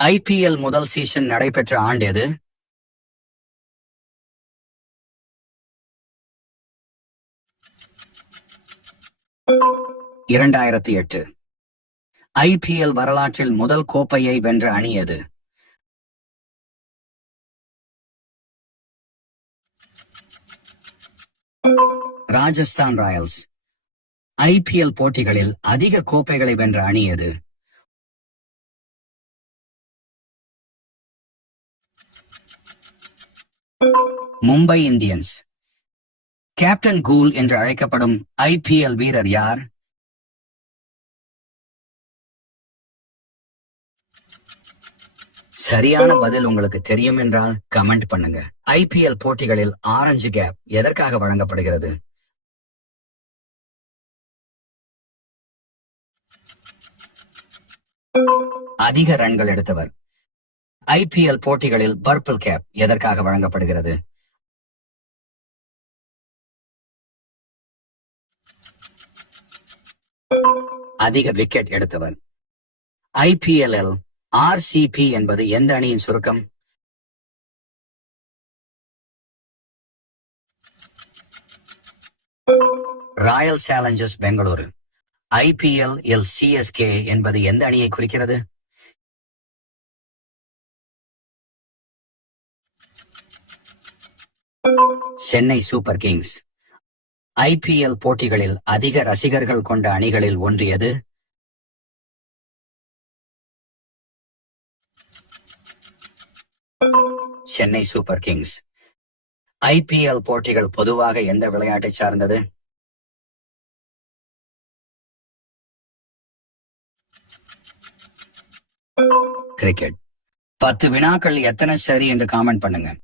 IPL முதல் season நடைபெற்ற ஆண்டு எது? (2008) ஐபிஎல் வரலாற்றில் முதல் கோப்பையை வென்ற அணி எது? ராஜஸ்தான் ராயல்ஸ். ஐபிஎல் போட்டிகளில் அதிக கோப்பைகளை வென்ற அணி எது? மும்பை இந்தியன்ஸ். கேப்டன் கூல் என்று அழைக்கப்படும் ஐபிஎல் வீரர் யார்? சரியான பதில் உங்களுக்கு தெரியும் என்றால் கமெண்ட் பண்ணுங்க. ஐபிஎல் போட்டிகளில் ஆரஞ்சு கேப் எதற்காக வழங்கப்படுகிறது? அதிக ரன்கள் எடுத்தவர். ஐபிஎல் போட்டிகளில் பர்பிள் கேப் எதற்காக வழங்கப்படுகிறது? அதிக விக்கெட் எடுத்தவர். ஐபிஎல் ஆர்சிபி என்பது எந்த அணியின் சுருக்கம்? Royal Challengers Bengaluru. IPL CSK என்பது எந்த அணியை குறிக்கிறது? Chennai super Kings. ஐபிஎல் போட்டிகளில் அதிக ரசிகர்கள் கொண்ட அணிகளில் ஒன்று எது? Chennai super Kings. ஐபிஎல் போட்டிகள் பொதுவாக எந்த விளையாட்டை சார்ந்தது? கிரிக்கெட். 10 வினாக்கள் எத்தனை சரி என்று காமெண்ட் பண்ணுங்க.